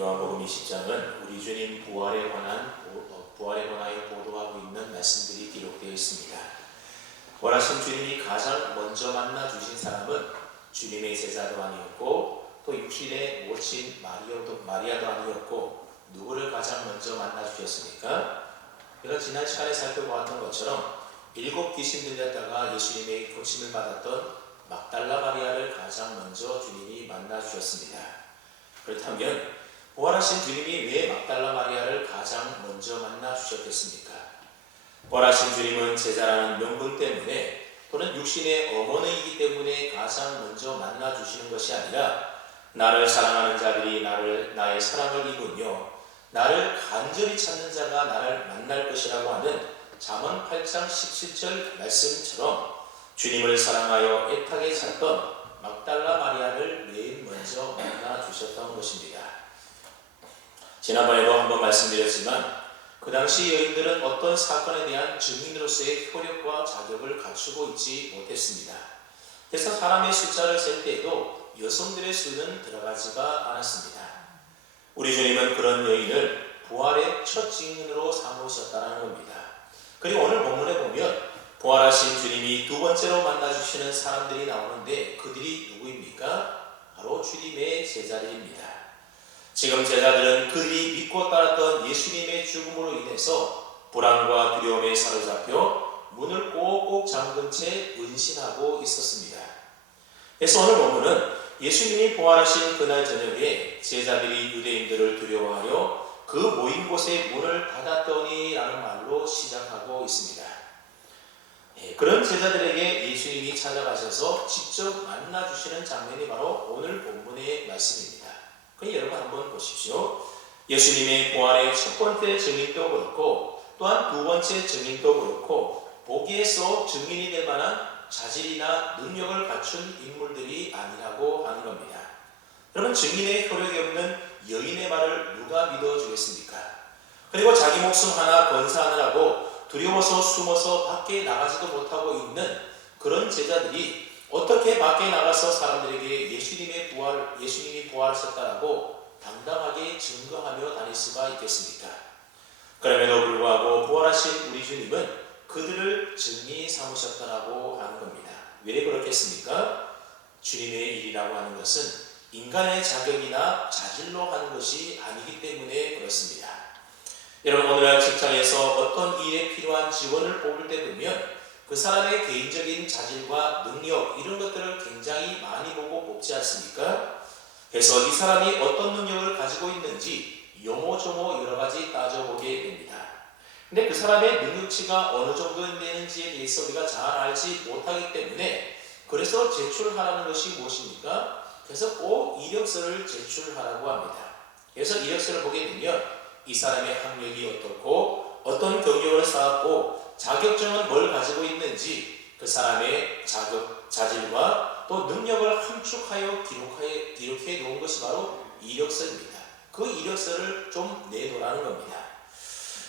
요한복음 20장은 우리 주님 부활에 관하여 보도하고 있는 말씀들이 기록되어 있습니다. 부활하신 주님이 가장 먼저 만나 주신 사람은 주님의 제자도 아니었고 또 육신의 모친 마리아도 아니었고 누구를 가장 먼저 만나 주셨습니까? 우리가 지난 시간에 살펴보았던 것처럼 7 귀신 들렸다가 예수님의 고침을 받았던 막달라 마리아를 가장 먼저 주님이 만나 주셨습니다. 그렇다면 부활하신 주님이 왜 막달라 마리아를 가장 먼저 만나 주셨겠습니까? 부활하신 주님은 제자라는 명분 때문에 또는 육신의 어머니이기 때문에 가장 먼저 만나 주시는 것이 아니라 나를 사랑하는 자들이 나의 사랑을 이군요 나를 간절히 찾는 자가 나를 만날 것이라고 하는 잠언 8장 17절 말씀처럼 주님을 사랑하여 애타게 찾던 막달라 마리아를 매일 먼저 만나 주셨던 것입니다. 지난번에도 한번 말씀드렸지만 그 당시 여인들은 어떤 사건에 대한 증인으로서의 효력과 자격을 갖추고 있지 못했습니다. 그래서 사람의 숫자를 셀 때에도 여성들의 수는 들어가지가 않았습니다. 우리 주님은 그런 여인을 부활의 첫 증인으로 삼으셨다는 겁니다. 그리고 오늘 본문에 보면 부활하신 주님이 두 번째로 만나주시는 사람들이 나오는데 그들이 누구입니까? 바로 주님의 제자들입니다. 지금 제자들은 그들이 믿고 따랐던 예수님의 죽음으로 인해서 불안과 두려움에 사로잡혀 문을 꼭꼭 잠근 채 은신하고 있었습니다. 그래서 오늘 본문은 예수님이 부활하신 그날 저녁에 제자들이 유대인들을 두려워하여 그 모인 곳에 문을 닫았더니 라는 말로 시작하고 있습니다. 그런 제자들에게 예수님이 찾아가셔서 직접 만나주시는 장면이 바로 오늘 본문의 말씀입니다. 그럼 여러분 한번 보십시오. 예수님의 부활의 첫 번째 증인도 그렇고 또한 두 번째 증인도 그렇고 보기에서 증인이 될 만한 자질이나 능력을 갖춘 인물들이 아니라고 하는 겁니다. 여러분 증인의 효력이 없는 여인의 말을 누가 믿어주겠습니까? 그리고 자기 목숨 하나 건사하느라고 두려워서 숨어서 밖에 나가지도 못하고 있는 그런 제자들이 어떻게 밖에 나가서 사람들에게 예수님이 부활하셨다라고 당당하게 증거하며 다닐 수가 있겠습니까? 그럼에도 불구하고 부활하신 우리 주님은 그들을 증인 삼으셨다라고 하는 겁니다. 왜 그렇겠습니까? 주님의 일이라고 하는 것은 인간의 자격이나 자질로 하는 것이 아니기 때문에 그렇습니다. 여러분 오늘날 직장에서 어떤 일에 필요한 지원을 뽑을 때 보면 그 사람의 개인적인 자질과 능력 이런 것들을 굉장히 많이 보고 뽑지 않습니까? 그래서 이 사람이 어떤 능력을 가지고 있는지 요모조모 여러 가지 따져보게 됩니다. 근데 그 사람의 능력치가 어느 정도 되는지에 대해서 우리가 잘 알지 못하기 때문에 그래서 제출하라는 것이 무엇입니까? 그래서 꼭 이력서를 제출하라고 합니다. 그래서 이력서를 보게 되면 이 사람의 학력이 어떻고 어떤 경력을 쌓았고 자격증은 뭘 가지고 있는지 그 사람의 자질과 또 능력을 함축하여 기록해 놓은 것이 바로 이력서입니다. 그 이력서를 좀 내놓으라는 겁니다.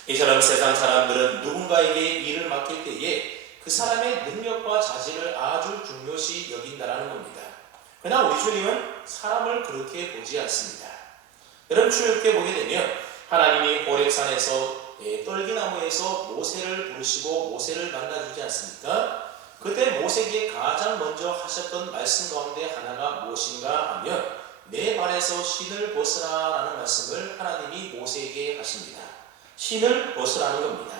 이처럼 세상 사람들은 누군가에게 일을 맡길 때에 그 사람의 능력과 자질을 아주 중요시 여긴다라는 겁니다. 그러나 우리 주님은 사람을 그렇게 보지 않습니다. 여러분 출애굽기에 보게 되면 하나님이 호렙산에서 떨기나무에서 모세를 부르시고 모세를 만나주지 않습니까? 그때 모세에게 가장 먼저 하셨던 말씀 가운데 하나가 무엇인가 하면 내 발에서 신을 벗으라 라는 말씀을 하나님이 모세에게 하십니다. 신을 벗으라는 겁니다.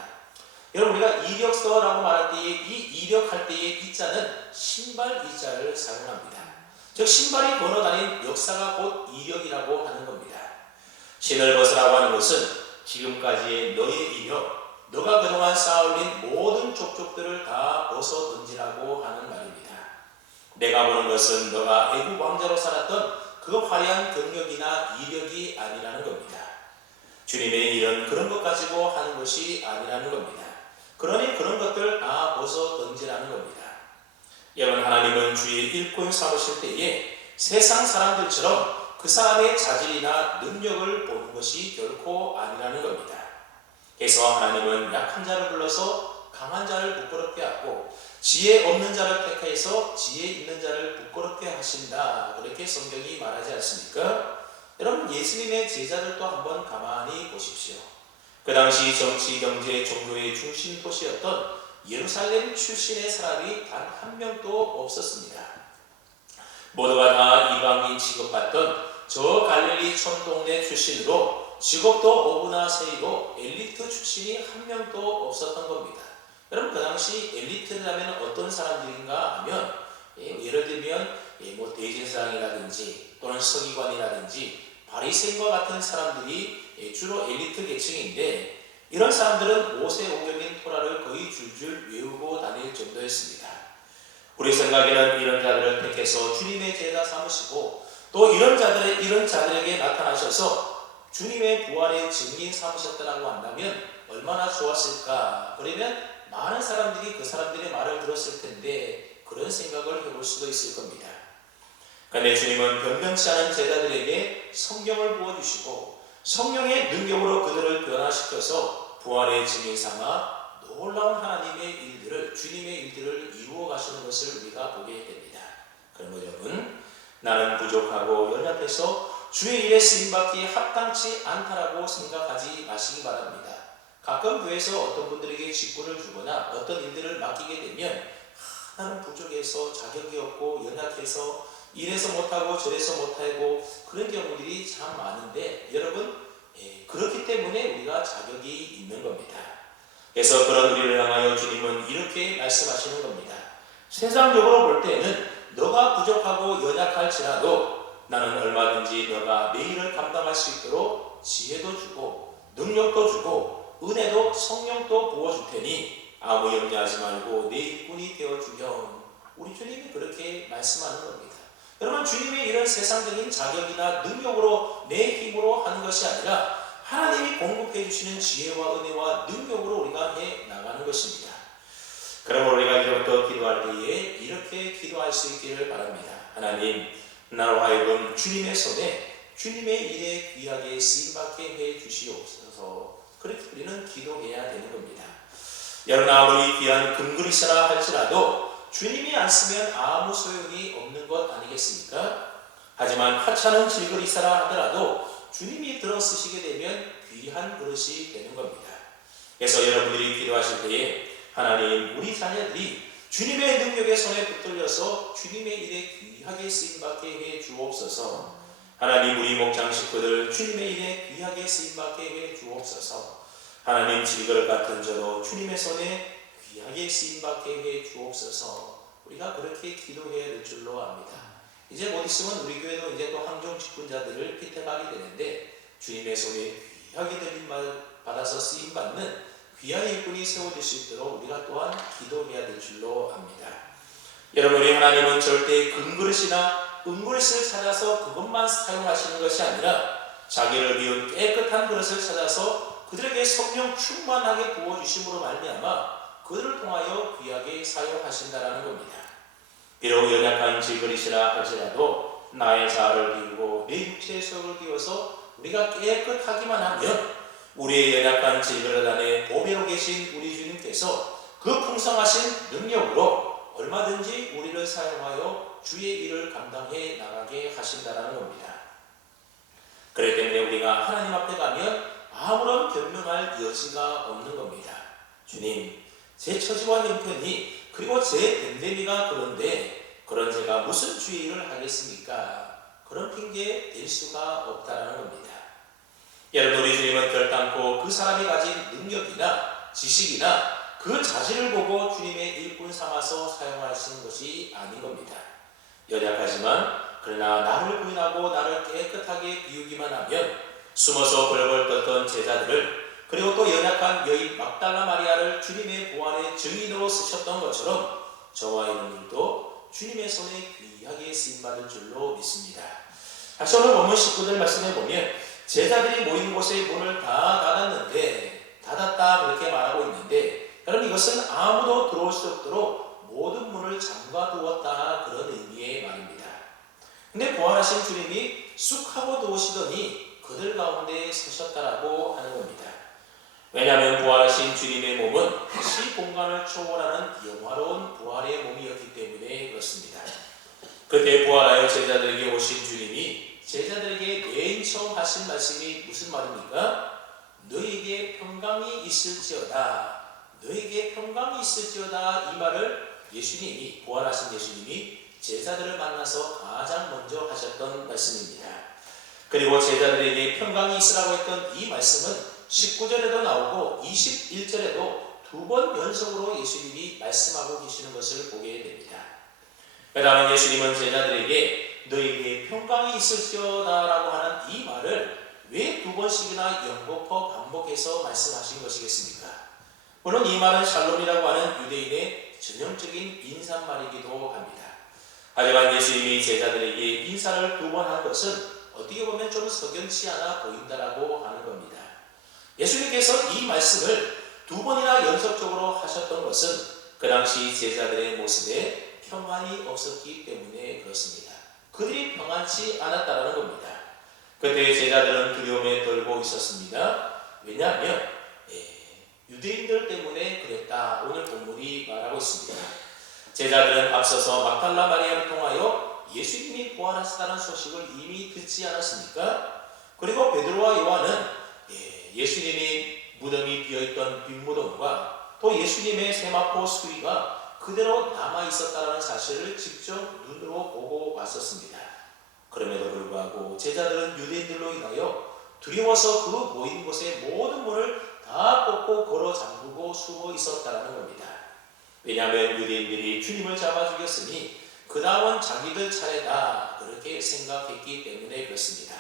여러분 우리가 이력서라고 말할 때에 이 이력할 때의 이자는 신발 이자를 사용합니다. 즉 신발이 걸어다닌 역사가 곧 이력이라고 하는 겁니다. 신을 벗으라고 하는 것은 지금까지의 너의 이력, 너가 그동안 쌓아올린 모든 족족들을 다 벗어 던지라고 하는 말입니다. 내가 보는 것은 너가 애국 왕자로 살았던 그 화려한 경력이나 이력이 아니라는 겁니다. 주님의 일은 그런 것 가지고 하는 것이 아니라는 겁니다. 그러니 그런 것들 다 벗어 던지라는 겁니다. 여러분 하나님은 주의 일꾼 삼으실 때에 세상 사람들처럼 그 사람의 자질이나 능력을 보는 것이 결코 아니라는 겁니다. 그래서 하나님은 약한 자를 불러서 강한 자를 부끄럽게 하고 지혜 없는 자를 택해서 지혜 있는 자를 부끄럽게 하신다. 그렇게 성경이 말하지 않습니까? 여러분, 예수님의 제자들도 한번 가만히 보십시오. 그 당시 정치, 경제, 종교의 중심 도시였던 예루살렘 출신의 사람이 단 한 명도 없었습니다. 모두가 다 이방인 취급받던 저 갈릴리 촌동네 출신으로 직업도 오브나 세이로 엘리트 출신이 한 명도 없었던 겁니다. 여러분, 그 당시 엘리트라면 어떤 사람들인가 하면 예를 들면 대제사장이라든지 또는 서기관이라든지 바리새인과 같은 사람들이 주로 엘리트 계층인데, 이런 사람들은 모세오경인 토라를 거의 줄줄 외우고 다닐 정도였습니다. 우리 생각에는 이런 자들을 택해서 주님의 제자 삼으시고 또 이런 자들에게 나타나셔서 주님의 부활의 증인 삼으셨다고 한다면 얼마나 좋았을까. 그러면 많은 사람들이 그 사람들의 말을 들었을 텐데 그런 생각을 해볼 수도 있을 겁니다. 그런데 주님은 변변치 않은 제자들에게 성경을 부어주시고 성령의 능력으로 그들을 변화시켜서 부활의 증인 삼아 놀라운 하나님의 일들을, 주님의 일들을 이루어 가시는 것을 우리가 보게 됩니다. 그러므로 여러분, 나는 부족하고 연약해서 주의 일에 쓰임받기에 합당치 않다라고 생각하지 마시기 바랍니다. 가끔 교회에서 어떤 분들에게 직분을 주거나 어떤 일들을 맡기게 되면 나는 부족해서 자격이 없고 연약해서 이래서 못하고 저래서 못하고 그런 경우들이 참 많은데, 여러분, 그렇기 때문에 우리가 자격이 있는 겁니다. 그래서 그런 우리를 향하여 주님은 이렇게 말씀하시는 겁니다. 세상적으로 볼 때는 너가 부족하고 연약할지라도 나는 얼마든지 너가 내 일을 감당할 수 있도록 지혜도 주고 능력도 주고 은혜도 성령도 부어줄 테니 아무 염려하지 말고 내 일꾼이 되어주렴. 우리 주님이 그렇게 말씀하는 겁니다. 여러분, 주님의 이런 세상적인 자격이나 능력으로 내 힘으로 하는 것이 아니라 하나님이 공급해 주시는 지혜와 은혜와 능력으로 우리가 해 나가는 것입니다. 그러므로 우리가 이제부터 기도할 때에 이렇게 기도할 수 있기를 바랍니다. 하나님, 나로 하여금 주님의 손에 주님의 일에 귀하게 쓰임받게 해 주시옵소서. 그렇게 우리는 기도해야 되는 겁니다. 여러분, 아무리 귀한 금그릇이라 할지라도 주님이 안 쓰면 아무 소용이 없는 것 아니겠습니까? 하지만 하찮은 질그릇이라 하더라도 주님이 들어 쓰시게 되면 귀한 그릇이 되는 겁니다. 그래서 여러분들이 기도하실 때에 하나님, 우리 자녀들이 주님의 능력의 손에 붙들려서 주님의 일에 귀하게 쓰임받게 해 주옵소서. 하나님, 우리 목장 식구들 주님의 일에 귀하게 쓰임받게 해 주옵소서. 하나님, 질그릇 같은 저도 주님의 손에 귀하게 쓰임받게 해 주옵소서. 우리가 그렇게 기도해야 될 줄로 압니다. 이제 곧 있으면 우리 교회도 이제 또 항종 직분자들을 피택하게 되는데 주님의 손에 귀하게 들림 받아서 쓰임받는 귀한 일꾼이 세워질 수 있도록 우리가 또한 기도해야 될 줄로 압니다. 여러분, 우리 하나님은 절대 금그릇이나 은그릇을 찾아서 그것만 사용하시는 것이 아니라 자기를 비운 깨끗한 그릇을 찾아서 그들에게 성령 충만하게 부어주심으로 말미암아 그들을 통하여 귀하게 사용하신다라는 겁니다. 비록 연약한 질그릇이라 할지라도 나의 자아를 비우고 내 육체의 속을 비워서 우리가 깨끗하기만 하면 우리의 연약한 질그릇 안에 보배로 계신 우리 주님께서 그 풍성하신 능력으로 얼마든지 우리를 사용하여 주의 일을 감당해 나가게 하신다라는 겁니다. 그렇기 때문에 우리가 하나님 앞에 가면 아무런 변명할 여지가 없는 겁니다. 주님, 제 처지와 형편이 그리고 제 됨됨이가 그런데 그런 제가 무슨 주의 일을 하겠습니까? 그런 핑계 댈 수가 없다라는 겁니다. 여러분, 우리 주님은 결단코 그 사람이 가진 능력이나 지식이나 그 자질을 보고 주님의 일꾼 삼아서 사용하시는 것이 아닌 겁니다. 연약하지만 그러나 나를 부인하고 나를 깨끗하게 비우기만 하면 숨어서 벌벌 떴던 제자들을, 그리고 또 연약한 여인 막달라 마리아를 주님의 부활의 증인으로 쓰셨던 것처럼 저와 여러분들도 주님의 손에 귀하게 쓰임받을 줄로 믿습니다. 다시 오늘 본문 19절 말씀해 보면 제자들이 모인 곳에 문을 다 닫았는데, 닫았다 그렇게 말하고 있는데, 여러분, 이것은 아무도 들어올 수 없도록 모든 문을 잠가 두었다 그런 의미의 말입니다. 근데 부활하신 주님이 쑥 하고 들어오시더니 그들 가운데 서셨다라고 하는 겁니다. 왜냐하면 부활하신 주님의 몸은 시공간을 초월하는 영화로운 부활의 몸이었기 때문에 그렇습니다. 그때 부활하여 제자들에게 오신 주님이 제자들에게 내인처럼 무슨 말입니까? 너에게 평강이 있을지어다. 너에게 평강이 있을지어다. 이 말을 예수님이, 부활하신 예수님이 제자들을 만나서 가장 먼저 하셨던 말씀입니다. 그리고 제자들에게 평강이 있으라고 했던 이 말씀은 19절에도 나오고 21절에도 두 번 연속으로 예수님이 말씀하고 계시는 것을 보게 됩니다. 그 다음에 예수님은 제자들에게 너에게 평강이 있을지어다 라고 하는 이 말을 왜 두 번씩이나 연거푸 반복해서 말씀하신 것이겠습니까? 물론 이 말은 샬롬이라고 하는 유대인의 전형적인 인사말이기도 합니다. 하지만 예수님이 제자들에게 인사를 두 번 한 것은 어떻게 보면 좀 석연치 않아 보인다라고 하는 겁니다. 예수님께서 이 말씀을 두 번이나 연속적으로 하셨던 것은 그 당시 제자들의 모습에 평안이 없었기 때문에 그렇습니다. 그들이 평안치 않았다라는 겁니다. 그때 제자들은 두려움에 떨고 있었습니다. 왜냐하면 유대인들 때문에 그랬다. 오늘 본문이 말하고 있습니다. 제자들은 앞서서 막달라 마리아를 통하여 예수님이 부활하셨다는 소식을 이미 듣지 않았습니까? 그리고 베드로와 요한은 예수님이 무덤이 비어있던 빈무덤과 또 예수님의 세마포 수리가 그대로 남아있었다는 사실을 직접 눈으로 보고 왔었습니다. 그럼에도 불구하고 제자들은 유대인들로 인하여 두려워서 그 모인 곳의 모든 문을 다 꽂고 걸어 잠그고 숨어 있었다는 겁니다. 왜냐하면 유대인들이 주님을 잡아 죽였으니 그 다음은 자기들 차례다 그렇게 생각했기 때문에 그렇습니다.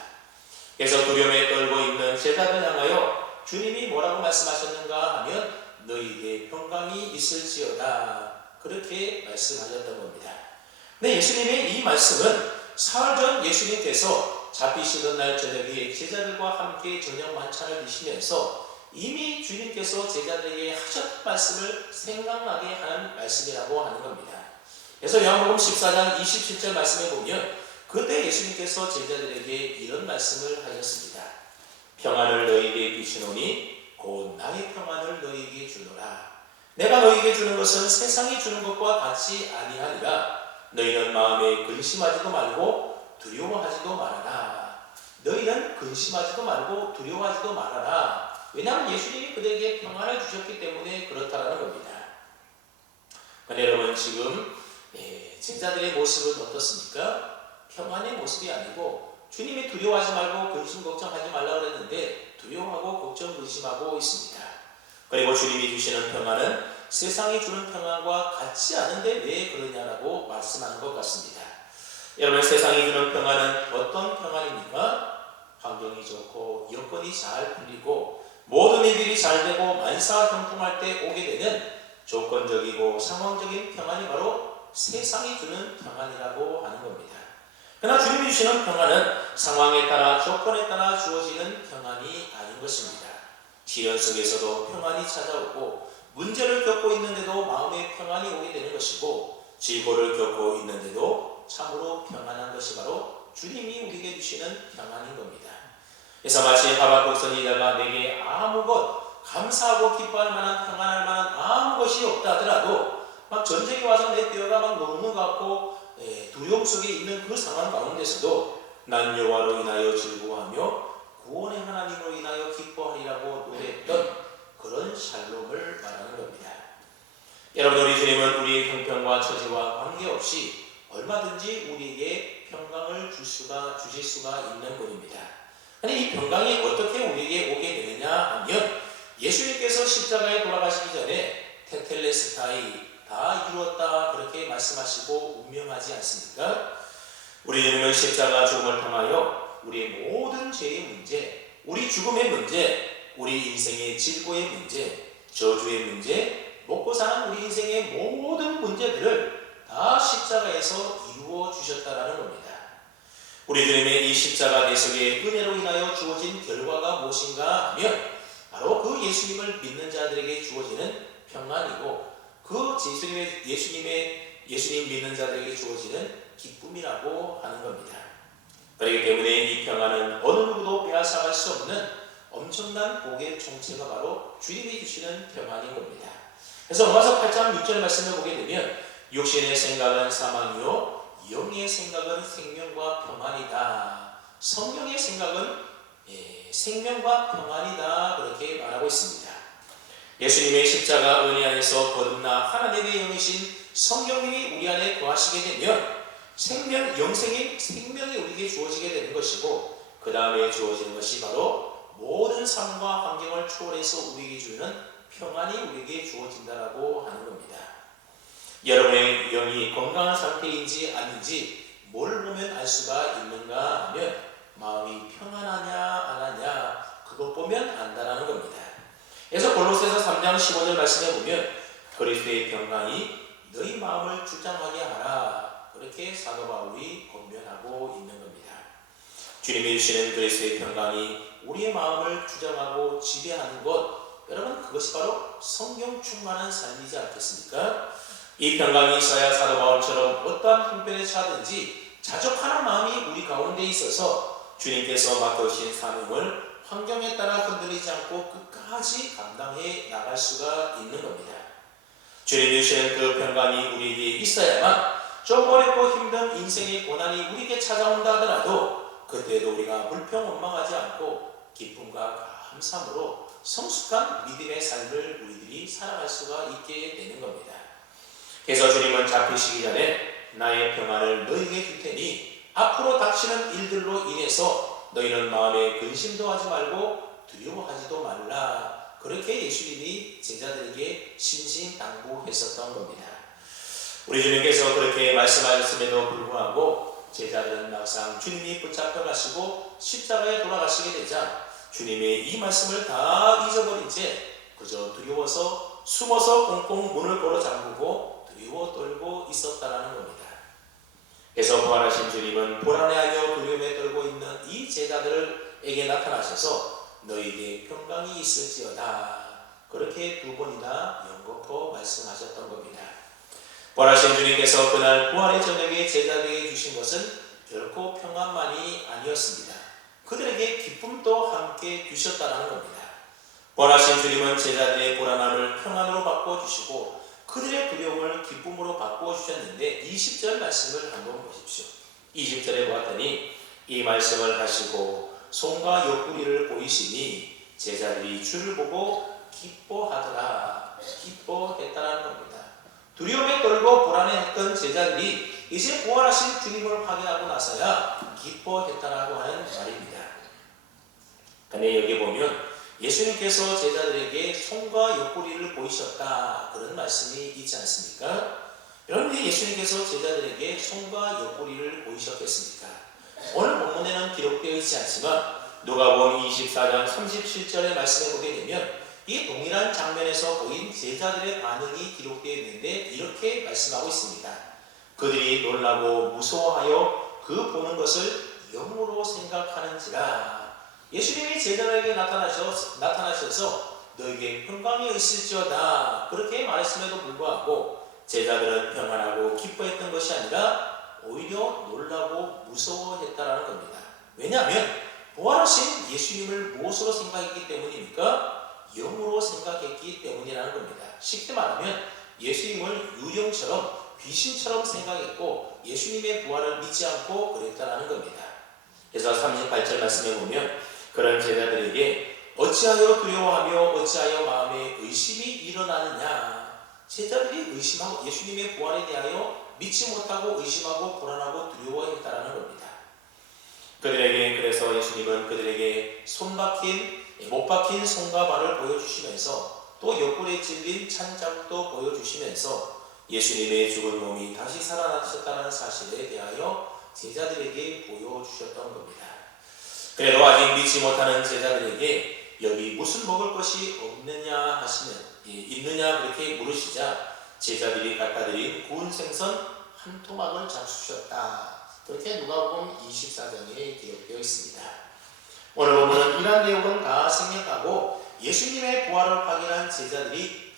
그래서 두려움에 떨고 있는 제자들 향하여 주님이 뭐라고 말씀하셨는가 하면 너희에게 평강이 있을지어다 그렇게 말씀하셨던 겁니다. 근데 예수님의 이 말씀은 사흘 전 예수님께서 잡히시던 날 저녁에 제자들과 함께 저녁 만찬을 드시면서 이미 주님께서 제자들에게 하셨던 말씀을 생각나게 하는 말씀이라고 하는 겁니다. 그래서 요한복음 14장 27절 말씀에 보면 그때 예수님께서 제자들에게 이런 말씀을 하셨습니다. 평안을 너희에게 주시노니 곧 나의 평안을 너희에게 주노라. 내가 너희에게 주는 것은 세상이 주는 것과 같이 아니하니라. 너희는 마음에 근심하지도 말고 두려워하지도 말아라. 너희는 근심하지도 말고 두려워하지도 말아라. 왜냐하면 예수님이 그들에게 평안을 주셨기 때문에 그렇다라는 겁니다. 그런데 여러분 지금 제자들의 모습은 어떻습니까? 평안의 모습이 아니고 주님이 두려워하지 말고 근심 걱정하지 말라 그랬는데 두려워하고 걱정 근심하고 있습니다. 그리고 주님이 주시는 평안은 세상이 주는 평안과 같지 않은데 왜 그러냐라고 말씀하는 것 같습니다. 여러분 세상이 주는 평안은 어떤 평안입니까? 환경이 좋고 여건이 잘 풀리고 모든 일들이 잘 되고 만사형통할 때 오게 되는 조건적이고 상황적인 평안이 바로 세상이 주는 평안이라고 하는 겁니다. 그러나 주님이 주시는 평안은 상황에 따라 조건에 따라 주어지는 평안이 아닌 것입니다. 시련 속에서도 평안이 찾아오고 문제를 겪고 있는데도 마음의 평안이 오게 되는 것이고 질고를 겪고 있는데도 참으로 평안한 것이 바로 주님이 우리에게 주시는 평안인 겁니다. 그래서 마치 하박국 선지자가 내게 아무것 감사하고 기뻐할 만한 평안할 만한 아무 것이 없다 하더라도 막 전쟁이 와서 내 뼈가 막 녹는 것 같고 두려움 속에 있는 그 상황 가운데서도 난 여호와로 인하여 즐거워하며 구원의 하나님으로 인하여 기뻐하리라고 노래했던 그런 샬롬을 말하는 겁니다. 여러분 우리 주님은 우리의 형편과 처지와 관계없이 얼마든지 우리에게 평강을 주실 수가 있는 분입니다. 그런데 이 평강이 어떻게 우리에게 오게 되느냐 하면 예수님께서 십자가에 돌아가시기 전에 테텔레스타이 다 이루었다 그렇게 말씀하시고 운명하지 않습니까? 우리 주님은 십자가 죽음을 통하여 우리의 모든 죄의 문제, 우리 죽음의 문제, 우리 인생의 질고의 문제, 저주의 문제, 먹고 사는 우리 인생의 모든 문제들을 다 십자가에서 이루어 주셨다라는 겁니다. 우리 주님의 이 십자가 대속의 은혜로 인하여 주어진 결과가 무엇인가 하면 바로 그 예수님을 믿는 자들에게 주어지는 평안이고 그 예수님 믿는 자들에게 주어지는 기쁨이라고 하는 겁니다. 그렇기 때문에 이 평안은 어느 누구도 빼앗아갈 수 없는 엄청난 복의 총체가 바로 주님이 주시는 평안인 겁니다. 그래서 로마서 8장 6절 말씀을 보게 되면 육신의 생각은 사망이요 영의 생각은 생명과 평안이다. 성령의 생각은 생명과 평안이다 그렇게 말하고 있습니다. 예수님의 십자가 은혜 안에서 거듭나 하나님의 영이신 성령님이 우리 안에 거하시게 되면 생명, 영생인 생명이 우리에게 주어지게 되는 것이고, 그 다음에 주어지는 것이 바로 모든 삶과 환경을 초월해서 우리에게 주는 평안이 우리에게 주어진다라고 하는 겁니다. 여러분의 영이 건강한 상태인지 아닌지 뭘 보면 알 수가 있는가 하면 마음이 평안하냐 안 하냐 그것 보면 안다라는 겁니다. 그래서 골로새서 3장 15절 말씀에 보면 그리스도의 평강이 너희 마음을 주장하게 하라 그렇게 사도 바울이 권면하고 있는 겁니다. 주님이 주시는 그리스도의 평강이 우리의 마음을 주장하고 지배하는 것, 여러분 그것이 바로 성령 충만한 삶이지 않겠습니까? 이 평강이 있어야 사도 바울처럼 어떠한 형편에 처하든지 자족하는 마음이 우리 가운데 있어서 주님께서 맡겨주신 사명을 환경에 따라 흔들리지 않고 끝까지 감당해 나갈 수가 있는 겁니다. 주님이 주시는 그 평강이 우리에게 있어야만 좀 어렵고 힘든 인생의 고난이 우리에게 찾아온다 하더라도 그때도 우리가 불평원망하지 않고 기쁨과 감사함으로 성숙한 믿음의 삶을 우리들이 살아갈 수가 있게 되는 겁니다. 그래서 주님은 잡히시기 전에 나의 평안을 너희에게 줄 테니 앞으로 닥치는 일들로 인해서 너희는 마음에 근심도 하지 말고 두려워하지도 말라 그렇게 예수님이 제자들에게 신신당부했었던 겁니다. 우리 주님께서 그렇게 말씀하셨음에도 불구하고 제자들은 막상 주님이 붙잡혀 가시고 십자가에 돌아가시게 되자 주님의 이 말씀을 다 잊어버린 채 그저 두려워서 숨어서 꽁꽁 문을 걸어 잠그고 두려워 떨고 있었다라는 겁니다. 그래서 부활하신 주님은 불안해하며 두려움에 떨고 있는 이 제자들에게 나타나셔서 너희에게 평강이 있을지어다 그렇게 두 번이나 연거푸 말씀하셨던 겁니다. 부활하신 주님께서 그날 부활의 저녁에 제자들에게 주신 것은 결코 평안만이 아니었습니다. 그들에게 기쁨도 함께 주셨다는 겁니다. 부활하신 주님은 제자들의 불안함을 평안으로 바꿔주시고 그들의 두려움을 기쁨으로 바꾸어 주셨는데 20절 말씀을 한번 보십시오. 20절에 보았더니 이 말씀을 하시고 손과 옆구리를 보이시니 제자들이 주를 보고 기뻐하더라. 기뻐했다라는 겁니다. 두려움에 떨고 불안해했던 제자들이 이제 부활하신 주님을 확인하고 나서야 기뻐했다라고 하는 말입니다. 근데 여기 보면 예수님께서 제자들에게 손과 옆구리를 보이셨다 그런 말씀이 있지 않습니까? 그런데 예수님께서 제자들에게 손과 옆구리를 보이셨겠습니까? 오늘 본문에는 기록되어 있지 않지만 누가복음 24장 37절의 말씀에 보게 되면 이 동일한 장면에서 보인 제자들의 반응이 기록되어 있는데 이렇게 말씀하고 있습니다. 그들이 놀라고 무서워하여 그 보는 것을 영으로 생각하는지라. 예수님이 제자들에게 나타나셔서 너에게 평강이 있을지어다 그렇게 말했음에도 불구하고 제자들은 평안하고 기뻐했던 것이 아니라 오히려 놀라고 무서워했다라는 겁니다. 왜냐하면 부활하신 예수님을 무엇으로 생각했기 때문입니까? 영으로 생각했기 때문이라는 겁니다. 쉽게 말하면 예수님을 유령처럼 귀신처럼 생각했고 예수님의 부활을 믿지 않고 그랬다라는 겁니다. 그래서 38절 말씀에 보면 그런 제자들에게 어찌하여 두려워하며 어찌하여 마음에 의심이 일어나느냐. 제자들이 의심하고 예수님의 부활에 대하여 믿지 못하고 의심하고 불안하고 두려워했다라는 겁니다. 그들에게 그래서 예수님은 그들에게 못 박힌 손과 발을 보여주시면서 또 옆구리에 찔린 찬자국도 보여주시면서 예수님의 죽은 몸이 다시 살아나셨다는 사실에 대하여 제자들에게 보여주셨던 겁니다. 그래도 아직 믿지 못하는 제자들에게 여기 무슨 먹을 것이 없느냐 하시면 있느냐 그렇게 물으시자 제자들이 갖다 드린 구운 생선 한 토막을 잡수셨다. 그렇게 누가복음 24장에 기록되어 있습니다. 오늘 본문은 이러한 내용은 다 생략하고 예수님의 부활을 확인한 제자들이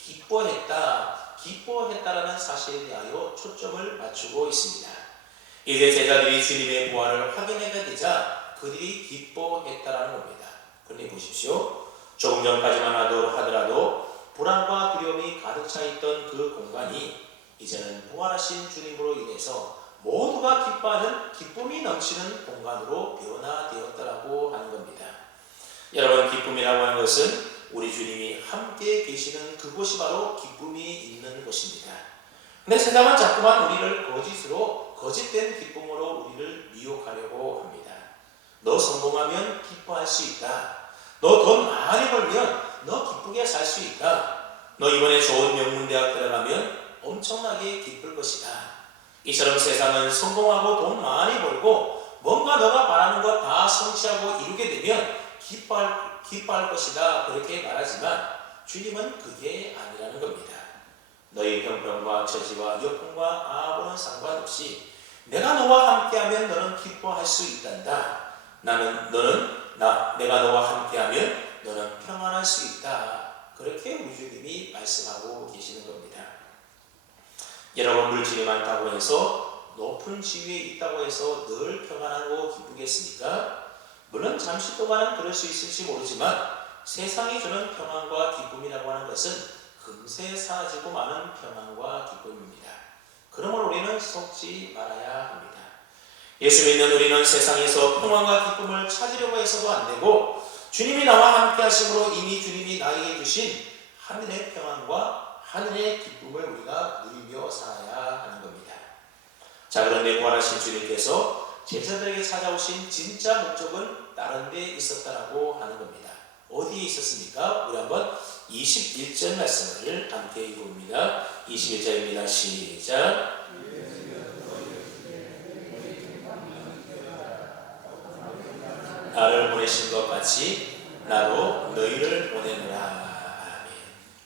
기뻐했다라는 사실에 대하여 초점을 맞추고 있습니다. 이제 제자들이 주님의 부활을 확인하게 되자 그들이 기뻐했다라는 겁니다. 그런데 보십시오. 조금 전까지만 하더라도 불안과 두려움이 가득 차 있던 그 공간이 이제는 부활하신 주님으로 인해서 모두가 기뻐하는 기쁨이 넘치는 공간으로 변화되었다라고 하는 겁니다. 기쁨이라고 하는 것은 우리 주님이 함께 계시는 그곳이 바로 기쁨이 있는 곳입니다. 근데 세상은 자꾸만 우리를 거짓으로, 거짓된 기쁨으로 우리를 미혹하려고 합니다. 너 성공하면 기뻐할 수 있다. 너 돈 많이 벌면 너 기쁘게 살 수 있다. 너 이번에 좋은 명문대학 들어가면 엄청나게 기쁠 것이다. 이처럼 세상은 성공하고 돈 많이 벌고 뭔가 너가 바라는 것 다 성취하고 이루게 되면 기뻐할 것이다. 그렇게 말하지만 주님은 그게 아니라는 겁니다. 너희 형편과 처지와 여건과 아무런 상관없이 내가 너와 함께하면 너는 기뻐할 수 있단다. 내가 너와 함께하면 너는 평안할 수 있다. 그렇게 우리 주님이 말씀하고 계시는 겁니다. 여러분, 물질이 많다고 해서 높은 지위에 있다고 해서 늘 평안하고 기쁘겠습니까? 물론 잠시 동안은 그럴 수 있을지 모르지만 세상이 주는 평안과 기쁨이라고 하는 것은 금세 사라지고 마는 평안과 기쁨입니다. 그러므로 우리는 속지 말아야 합니다. 예수 믿는 우리는 세상에서 평안과 기쁨을 찾으려고 해서도 안 되고 주님이 나와 함께 하심으로 이미 주님이 나에게 주신 하늘의 평안과 하늘의 기쁨을 우리가 누리며 살아야 하는 겁니다. 자, 그런데 부활하신 주님께서 제자들에게 찾아오신 진짜 목적은 다른 데 있었다라고 하는 겁니다. 어디에 있었습니까? 우리 한번 21절 말씀을 함께 읽어봅니다. 21절입니다. 시작. 나를 보내신 것 같이 나도 너희를 보내노라. 아멘.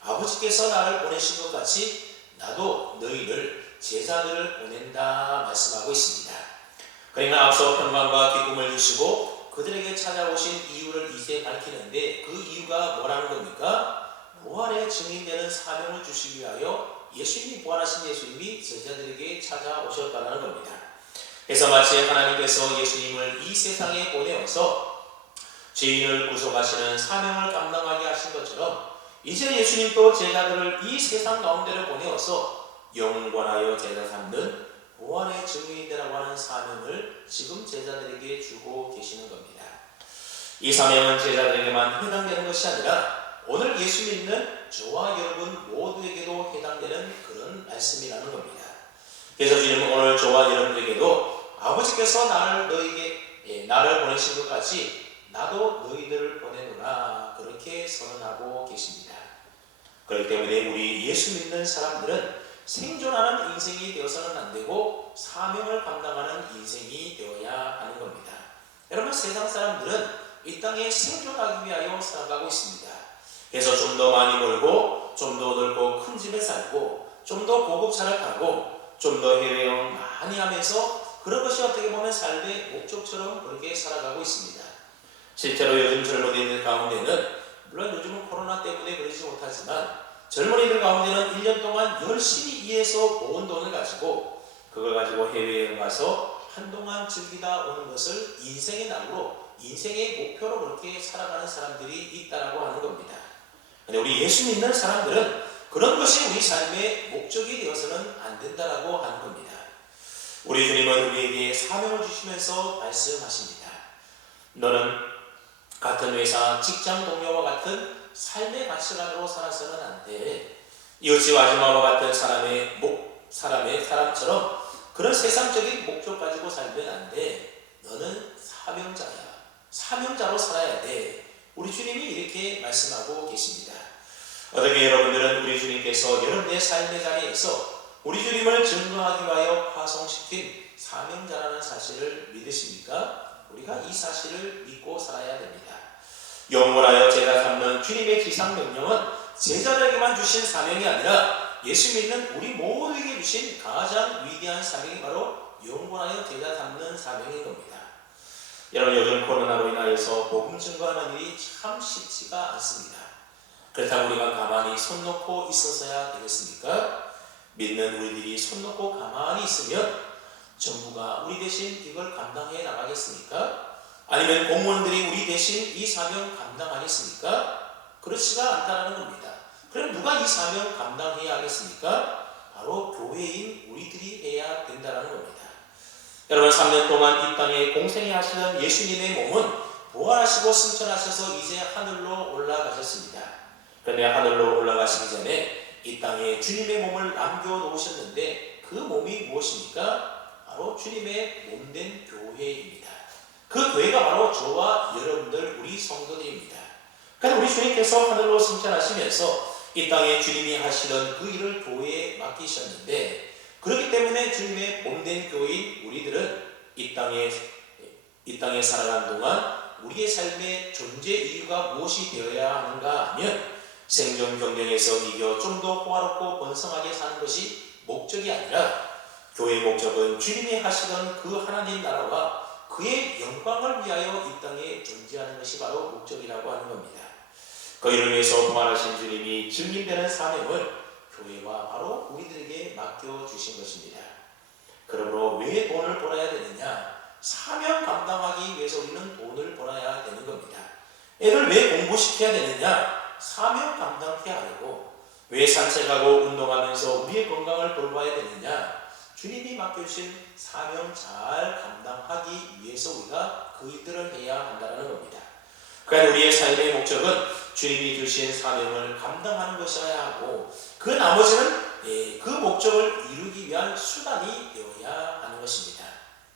아버지께서 나를 보내신 것 같이 나도 너희를 제자들을 보낸다 말씀하고 있습니다. 그러나 앞서 평강과 기쁨을 주시고 그들에게 찾아오신 이유를 이제 밝히는데 그 이유가 뭐라는 겁니까? 부활의 증인되는 사명을 주시기 위하여 부활하신 예수님이 제자들에게 찾아오셨다는 겁니다. 그래서 마치 하나님께서 예수님을 이 세상에 보내어서 죄인을 구속하시는 사명을 감당하게 하신 것처럼 이제 예수님도 제자들을 이 세상 가운데를 보내어서 영원하여 제자 삼는 부활의 증인이라고 하는 사명을 지금 제자들에게 주고 계시는 겁니다. 이 사명은 제자들에게만 해당되는 것이 아니라 오늘 예수 믿는 저와 여러분 모두에게도 해당되는 그런 말씀이라는 겁니다. 그래서 주님은 오늘 저와 여러분에게도 아버지께서 나를 보내신 것 같이 나도 너희들을 보내노라 그렇게 선언하고 계십니다. 그렇기 때문에 우리 예수 믿는 사람들은 생존하는 인생이 되어서는 안 되고 사명을 감당하는 인생이 되어야 하는 겁니다. 여러분, 세상 사람들은 이 땅에 생존하기 위하여 살아가고 있습니다. 그래서 좀 더 많이 벌고 좀 더 넓고 큰 집에 살고 좀 더 고급차를 타고 좀 더 해외여행 많이 하면서 그런 것이 어떻게 보면 삶의 목적처럼 그렇게 살아가고 있습니다. 실제로 요즘 젊은이들 가운데는 물론 요즘은 코로나 때문에 그러지 못하지만 젊은이들 가운데는 1년 동안 열심히 일해서 모은 돈을 가지고 그걸 가지고 해외여행 가서 한동안 즐기다 오는 것을 인생의 낙으로 인생의 목표로 그렇게 살아가는 사람들이 있다라고 하는 겁니다. 근데 우리 예수 믿는 사람들은 그런 것이 우리 삶의 목적이 되어서는 안 된다라고 하는 겁니다. 우리 주님은 우리에게 사명을 주시면서 말씀하십니다. 너는 같은 회사, 직장 동료와 같은 삶의 가치관으로 살아서는 안 돼. 이웃과 아줌마와 같은 사람처럼 그런 세상적인 목적 가지고 살면 안 돼. 너는 사명자야. 사명자로 살아야 돼. 우리 주님이 이렇게 말씀하고 계십니다. 어떻게 여러분들은 우리 주님께서 여러분의 삶의 자리에서 우리 주님을 증거하기 위하여 파송시킨 사명자라는 사실을 믿으십니까? 우리가 이 사실을 믿고 살아야 됩니다. 영원하여 제자 삼는 주님의 지상명령은 제자들에게만 주신 사명이 아니라 예수 믿는 우리 모두에게 주신 가장 위대한 사명이 바로 영원하여 제자 삼는 사명인 겁니다. 여러분, 요즘 코로나로 인하여서 복음 증거하는 일이 참 쉽지가 않습니다. 그렇다고 우리가 가만히 손 놓고 있어서야 되겠습니까? 믿는 우리들이 손 놓고 가만히 있으면 정부가 우리 대신 이걸 감당해 나가겠습니까? 아니면 공무원들이 우리 대신 이 사명 감당하겠습니까? 그렇지가 않다는 겁니다. 그럼 누가 이 사명 감당해야 하겠습니까? 바로 교회인 우리들이 해야 된다는 겁니다. 여러분, 3년 동안 이 땅에 공생해 하시는 예수님의 몸은 부활하시고 승천하셔서 이제 하늘로 올라가셨습니다. 그런데 하늘로 올라가시기 전에 이 땅에 주님의 몸을 남겨놓으셨는데 그 몸이 무엇입니까? 바로 주님의 몸된 교회입니다. 그 교회가 바로 저와 여러분들 우리 성도들입니다. 그러니까 우리 주님께서 하늘로 승천하시면서 이 땅에 주님이 하시던 그 일을 교회에 맡기셨는데, 그렇기 때문에 주님의 몸된 교회인 우리들은 이 땅에 살아가는 동안 우리의 삶의 존재 이유가 무엇이 되어야 하는가 하면, 생존 경쟁에서 이겨 좀 더 호화롭고 번성하게 사는 것이 목적이 아니라, 교회의 목적은 주님이 하시던 그 하나님 나라와 그의 영광을 위하여 이 땅에 존재하는 것이 바로 목적이라고 하는 겁니다. 그 일을 위해서 부활하신 주님이 증인되는 사명을 교회와 바로 우리들에게 맡겨주신 것입니다. 그러므로 왜 돈을 벌어야 되느냐? 사명 감당하기 위해서 우리는 돈을 벌어야 되는 겁니다. 애를 왜 공부시켜야 되느냐? 사명 감당케 하려고. 왜 산책하고 운동하면서 우리의 건강을 돌봐야 되느냐? 주님이 맡겨주신 사명 잘 감당하기 위해서 우리가 그 일들을 해야 한다는 겁니다. 그러니까 우리의 삶의 목적은 주님이 주신 사명을 감당하는 것이어야 하고, 그 나머지는 그 목적을 이루기 위한 수단이 되어야 하는 것입니다.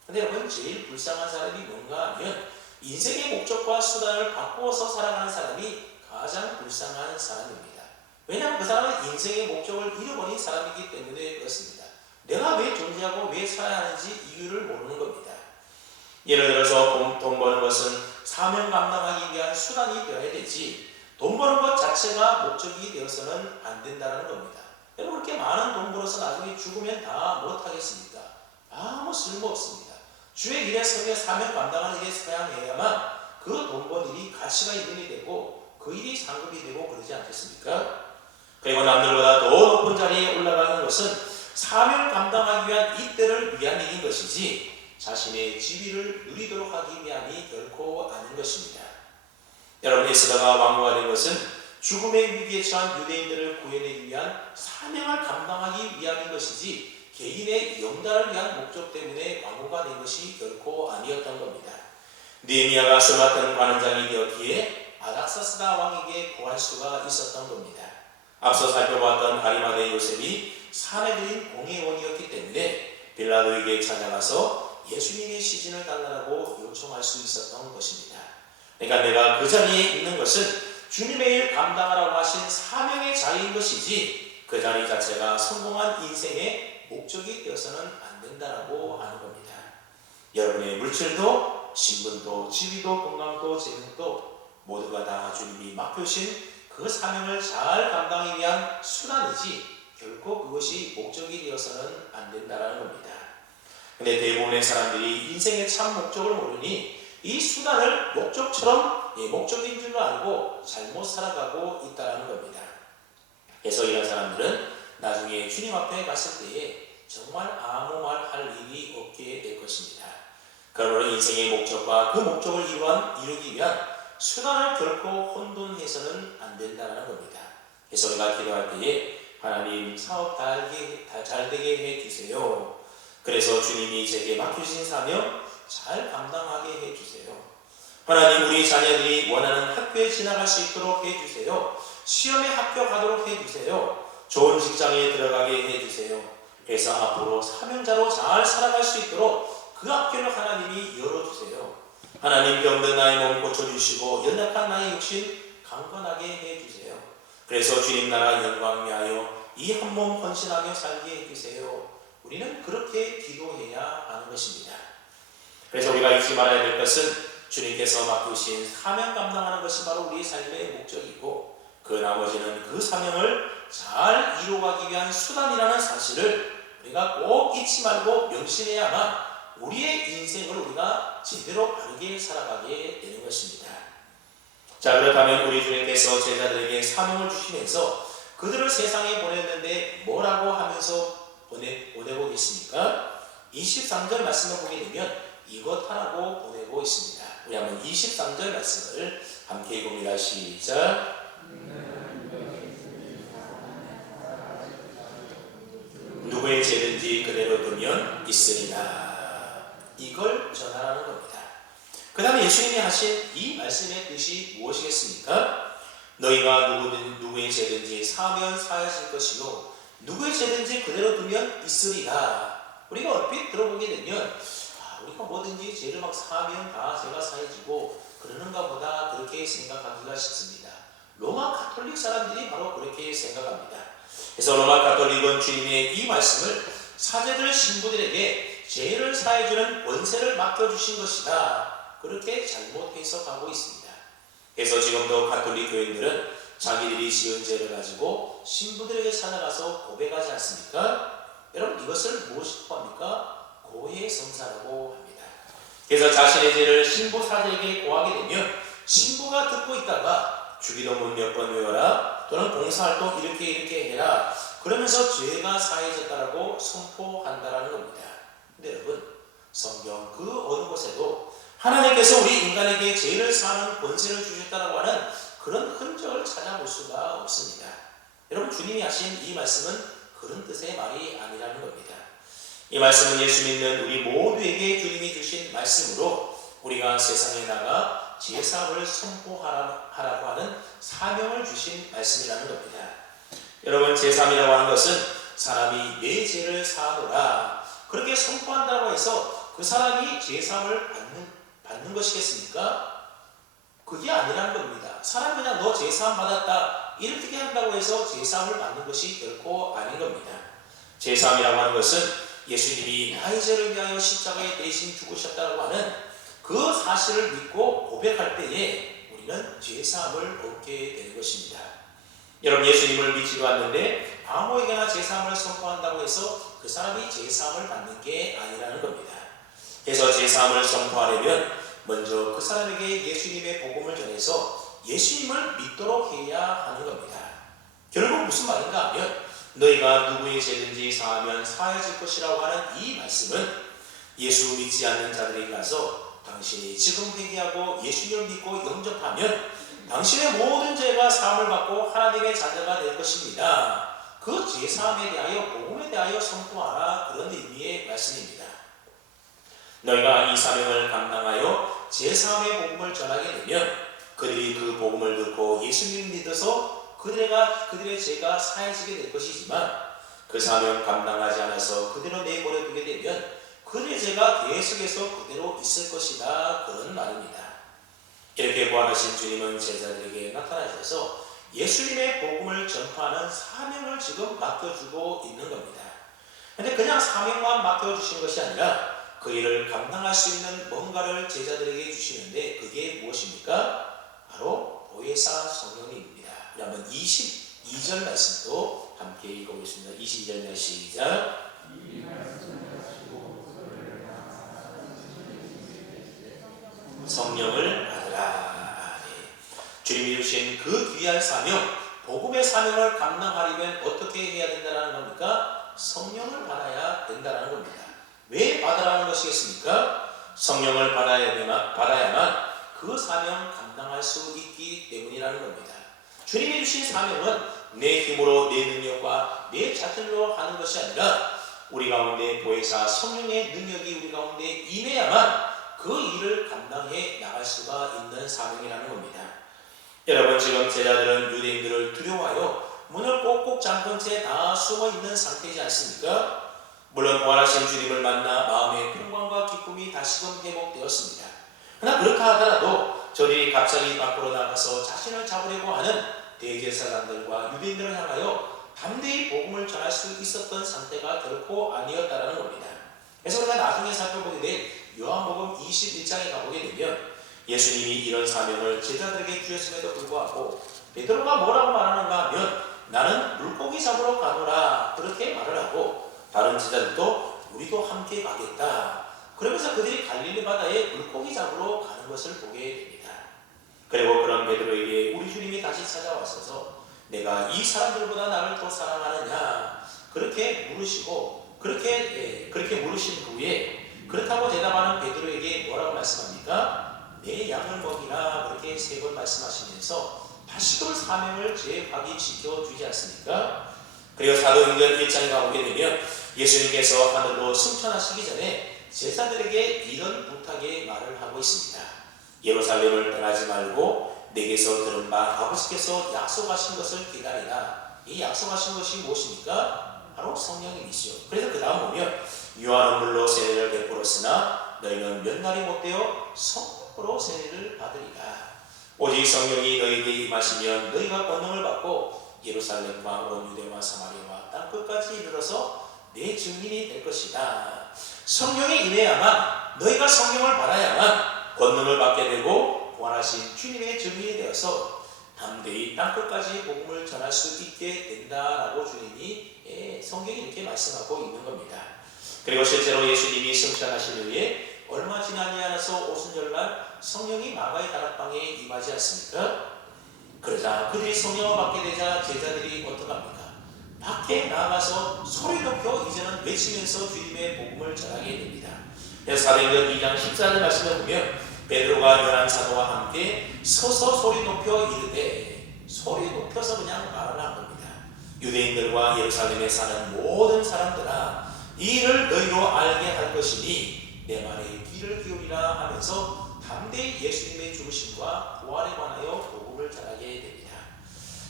그런데 여러분, 제일 불쌍한 사람이 뭔가 하면 인생의 목적과 수단을 바꾸어서 살아가는 사람이 가장 불쌍한 사람입니다. 왜냐하면 그 사람은 인생의 목적을 잃어버린 사람이기 때문에 그렇습니다. 내가 왜 존재하고 왜 살아야 하는지 이유를 모르는 겁니다. 예를 들어서 돈 버는 것은 사명 감당하기 위한 수단이 되어야 되지, 돈 버는 것 자체가 목적이 되어서는 안 된다는 겁니다. 여러분, 그렇게 많은 돈 벌어서 나중에 죽으면 다 못하겠습니까? 아무 쓸모 없습니다. 주의 일에 서며 사명 감당하는 일에 서양해야만 그 돈 번 일이 가치가 있는 일이 되고 그 일이 상급이 되고 그러지 않겠습니까? 그리고 남들보다 더 높은 자리에 올라가는 것은 사명 감당하기 위한 이때를 위한 일인 것이지, 자신의 지위를 누리도록 하기 위함이 결코 아닌 것입니다. 여러분, 에스더가 왕후가 된 것은 죽음의 위기에 처한 유대인들을 구해내기 위한 사명을 감당하기 위함인 것이지, 개인의 영달을 위한 목적 때문에 왕후가 된 것이 결코 아니었던 겁니다. 느헤미야가 술 맡은 관원장이 되었기에 아닥사스다 왕에게 구할 수가 있었던 겁니다. 앞서 살펴봤던 아리마대 요셉이 사내들인 공회원이었기 때문에 빌라도에게 찾아가서 예수님의 시신을 달라고 요청할 수 있었던 것입니다. 그러니까 내가 그 자리에 있는 것은 주님의 일 감당하라고 하신 사명의 자리인 것이지, 그 자리 자체가 성공한 인생의 목적이 되어서는 안 된다라고 하는 겁니다. 여러분의 물질도 신분도 지위도 건강도 재능도 모두가 다 주님이 맡겨주신 그 사명을 잘 감당하기 위한 수단이지, 결코 그것이 목적이 되어서는 안 된다는 겁니다. 근데 대부분의 사람들이 인생의 참 목적을 모르니 이 수단을 목적처럼 목적인 줄로 알고 잘못 살아가고 있다는 겁니다. 그래서 이런 사람들은 나중에 주님 앞에 갔을 때에 정말 아무 말 할 일이 없게 될 것입니다. 그러므로 인생의 목적과 그 목적을 이루기 위한 수단을 결코 혼돈해서는 안 된다는 겁니다. 그래서 우리가 기도할 때에 하나님, 사업 잘 되게 해주세요. 그래서 주님이 제게 맡겨주신 사명 잘 감당하게 해주세요. 하나님, 우리 자녀들이 원하는 학교에 지나갈 수 있도록 해주세요. 시험에 합격하도록 해주세요. 좋은 직장에 들어가게 해주세요. 그래서 앞으로 사명자로 잘 살아갈 수 있도록 그 앞길을 하나님이 열어주세요. 하나님, 병든 나의 몸 고쳐주시고 연약한 나의 육신 강건하게 해주세요. 그래서 주님 나라 영광 위하여 이 한 몸 헌신하며 살게 해주세요. 우리는 그렇게 기도해야 하는 것입니다. 그래서 우리가 잊지 말아야 될 것은 주님께서 맡기신 사명 감당하는 것이 바로 우리의 삶의 목적이고, 그 나머지는 그 사명을 잘 이루어가기 위한 수단이라는 사실을 우리가 꼭 잊지 말고 명심해야만 우리의 인생을 우리가 제대로 바르게 살아가게 되는 것입니다. 자, 그렇다면 우리 주님께서 제자들에게 사명을 주시면서 그들을 세상에 보냈는데 뭐라고 하면서 보내고 계십니까? 23절 말씀을 보게 되면 이것 하라고 보내고 있습니다. 우리 한번 23절 말씀을 함께 읽어봅니다. 시작. 누구의 죄든지 그대로 두면 있으리라. 이걸 전하라는 겁니다. 그 다음에 예수님이 하신 이 말씀의 뜻이 무엇이겠습니까? 너희가 누구의 죄든지 사하면 사하실 것이요 누구의 죄든지 그대로 두면 있으리라. 우리가 얼핏 들어보게 되면 우리가 뭐든지 죄를 막 사하면 다 죄가 사해지고 그러는가 보다 그렇게 생각하기가 쉽습니다. 로마 가톨릭 사람들이 바로 그렇게 생각합니다. 그래서 로마 가톨릭은 주님의 이 말씀을 사제들 신부들에게 죄를 사해주는 권세를 맡겨주신 것이다, 그렇게 잘못 해석하고 있습니다. 그래서 지금도 가톨릭 교인들은 자기들이 지은 죄를 가지고 신부들에게 찾아가서 고백하지 않습니까? 여러분, 이것을 무엇이라고 합니까? 고해성사라고 합니다. 그래서 자신의 죄를 신부 사제에게 고하게 되면 신부가 듣고 있다가 주기도문 몇 번 외워라, 또는 봉사활동 이렇게 해라, 그러면서 죄가 사해졌다라고 선포한다라는 겁니다. 근데 여러분, 성경 그 어느 곳에도 하나님께서 우리 인간에게 죄를 사하는 권세를 주셨다라고 하는 그런 흔적을 찾아볼 수가 없습니다. 여러분, 주님이 하신 이 말씀은 그런 뜻의 말이 아니라는 겁니다. 이 말씀은 예수 믿는 우리 모두에게 주님이 주신 말씀으로 우리가 세상에 나가 죄사함을 선포하라고 하는 사명을 주신 말씀이라는 겁니다. 여러분, 죄사함이라고 하는 것은 사람이 내 죄를 사하노라 그렇게 선포한다고 해서 그 사람이 죄사함을 받는 것이겠습니까? 그게 아니라는 겁니다. 사람이 그냥 너 죄사함 받았다 이렇게 한다고 해서 죄사함을 받는 것이 결코 아닌 겁니다. 죄사함이라고 하는 것은 예수님이 나의 죄를 위하여 십자가에 대신 죽으셨다고 하는 그 사실을 믿고 고백할 때에 우리는 죄사함을 얻게 되는 것입니다. 여러분, 예수님을 믿지도 않는데 아무에게나 죄사함을 선포한다고 해서 그 사람이 죄사함을 받는 게 아니라는 겁니다. 그래서 죄사함을 선포하려면 먼저 그 사람에게 예수님의 복음을 전해서 예수님을 믿도록 해야 하는 겁니다. 결국 무슨 말인가 하면 너희가 누구의 죄든지 사하면 사해질 것이라고 하는 이 말씀은 예수 믿지 않는 자들에게 가서 당신이 지금 회개하고 예수님을 믿고 영접하면 당신의 모든 죄가 사함을 받고 하나님의 자녀가 될 것입니다. 그 죄사함에 대하여 복음에 대하여 선포하라, 그런 의미의 말씀입니다. 너희가 이 사명을 감당하여 죄사함의 복음을 전하게 되면 그들이 그 복음을 듣고 예수님을 믿어서 그들의 죄가 사해지게 될 것이지만 그 사명 감당하지 않아서 그대로 내버려 두게 되면 그들의 죄가 계속해서 그대로 있을 것이다, 그런 말입니다. 이렇게 부활하신 주님은 제자들에게 나타나셔서 예수님의 복음을 전파하는 사명을 지금 맡겨주고 있는 겁니다. 그런데 그냥 사명만 맡겨주신 것이 아니라 그 일을 감당할 수 있는 뭔가를 제자들에게 주시는데 그게 무엇입니까? 바로 보혜사 성령님입니다. 우리 한번 22절 말씀도 함께 읽어보겠습니다. 22절 말씀 시작. 성령을 받으라. 주님이 주신 그 귀한 사명, 복음의 사명을 감당하려면 어떻게 해야 된다는 겁니까? 성령을 받아야 된다는 겁니다. 왜 받으라는 것이겠습니까? 성령을 받아야만 그 사명 감당할 수 있기 때문이라는 겁니다. 주님이 주신 사명은 내 힘으로, 내 능력과 내 자질로 하는 것이 아니라 우리 가운데 보혜사 성령의 능력이 우리 가운데 임해야만 그 일을 감당해 나갈 수가 있는 사명이라는 겁니다. 여러분, 지금 제자들은 유대인들을 두려워하여 문을 꼭꼭 잠근 채 다 숨어 있는 상태이지 않습니까? 물론 부활하신 주님을 만나 마음의 평강과 기쁨이 다시금 회복되었습니다. 그러나 그렇다 하더라도 저들이 갑자기 밖으로 나가서 자신을 잡으려고 하는 대제사장들과 유대인들을 향하여 담대히 복음을 전할 수 있었던 상태가 결코 아니었다는 겁니다. 그래서 우리가 나중에 살펴보게 될 요한복음 21장에 가보게 되면 예수님이 이런 사명을 제자들에게 주셨음에도 불구하고 베드로가 뭐라고 말하는가 하면 나는 물고기 잡으러 가노라, 그렇게 말을 하고 다른 제자들도 우리도 함께 가겠다, 그러면서 그들이 갈릴리 바다에 물고기 잡으러 가는 것을 보게 됩니다. 그리고 그런 베드로에게 우리 주님이 다시 찾아와서 내가 이 사람들보다 나를 더 사랑하느냐 그렇게 물으시고 그렇게 물으신 후에 그렇다고 대답하는 베드로에게 뭐라고 말씀합니까? 내 양을 먹이라, 그렇게 3번 말씀하시면서 다시금 사명을 재확인시켜 주지 않습니까? 그리고 사도행전 1장에 가보게 되면 예수님께서 하늘로 승천하시기 전에 제자들에게 이런 부탁의 말을 하고 있습니다. 예루살렘을 떠나지 말고 내게서 들은 바 아버지께서 약속하신 것을 기다리라. 이 약속하신 것이 무엇입니까? 바로 성령님이시죠. 그래서 그 다음 보면 유한은 물로 세례를 베풀었으나 너희는 몇 날이 못되어 성령으로 세례를 받으리라. 오직 성령이 너희에게 임하시면 너희가 권능을 받고 예루살렘과 온 유대와 사마리아와 땅끝까지 이르러서 내 증인이 될 것이다. 성령이 임해야만, 너희가 성령을 받아야만 권능을 받게 되고 부활하신 주님의 증인이 되어서 담대히 땅끝까지 복음을 전할 수 있게 된다라고 주님이 성경이 이렇게 말씀하고 있는 겁니다. 그리고 실제로 예수님이 승천하신 후에 얼마 지나지 않아서 오순절날 성령이 마가의 다락방에 임하지 않습니까? 그러자 그들이 성령을 받게 되자 제자들이 어떡합니까? 밖에 나가서 소리 높여 이제는 외치면서 주님의 복음을 전하게 됩니다. 그래서 사도행전 2장 14절 말씀을 보면 베드로가 열한 사도와 함께 서서 소리 높여 이르되, 소리 높여서 그냥 말을 한 겁니다. 유대인들과 예루살렘에 사는 모든 사람들아, 이 일을 너희로 알게 할 것이니 내 말에 귀를 기울이라 하면서 담대히 예수님의 죽으심과 부활에 관하여 복음을 전하게 됩니다.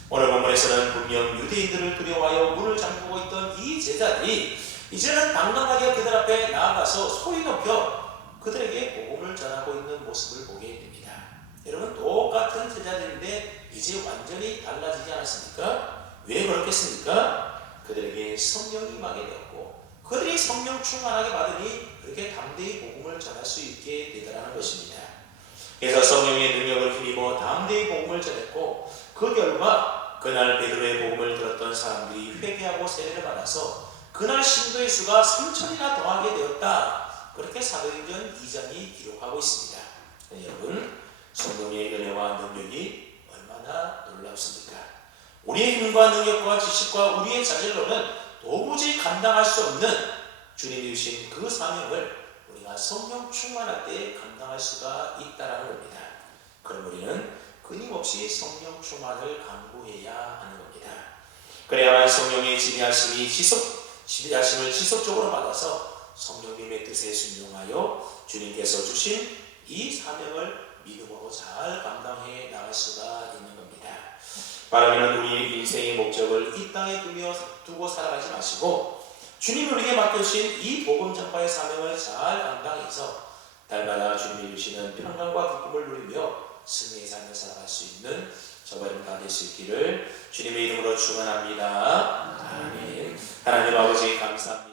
오늘 본문에서는 분명 유대인들을 두려워하여 문을 잠그고 있던 이 제자들이 이제는 당당하게 그들 앞에 나아가서 소리 높여 그들에게 복음을 전하고 있는 모습을 보게 됩니다. 여러분, 똑같은 제자들인데 이제 완전히 달라지지 않았습니까? 왜 그렇겠습니까? 그들에게 성령이 임하게 되었고 그들이 성령 충만하게 받으니 그렇게 담대히 복음을 전할 수 있게 되더라는 것입니다. 그래서 성령의 능력을 힘입어 담대히 복음을 전했고 그 결과 그날 베드로의 복음을 들었던 사람들이 회개하고 세례를 받아서 그날 신도의 수가 3,000이나 더하게 되었다. 그렇게 사도행전 2장이 기록하고 있습니다. 여러분, 성령의 은혜와 능력이 얼마나 놀랍습니까? 우리의 힘과 능력과 지식과 우리의 자질로는 도무지 감당할 수 없는 주님이 주신 그 사명을 우리가 성령 충만할 때 감당할 수가 있다는 겁니다. 그럼 우리는 끊임없이 성령 충만을 강구해야 하는 겁니다. 그래야만 성령의 지배하심을 지속적으로 받아서 성령님의 뜻에 순종하여 주님께서 주신 이 사명을 믿음으로 잘 감당해 나갈 수가 있는 겁니다. 바라면 우리 인생의 목적을 이 땅에 두고 살아가지 마시고 주님이 우리에게 맡겨주신 이 복음 전파의 사명을 잘 감당해서 날마다 주님이 주시는 평강과 기쁨을 누리며 승리의 삶을 살아갈 수 있는 저와 여러분 다 될 수 있기를 주님의 이름으로 축원합니다. 아멘. 하나님 아버지 감사합니다.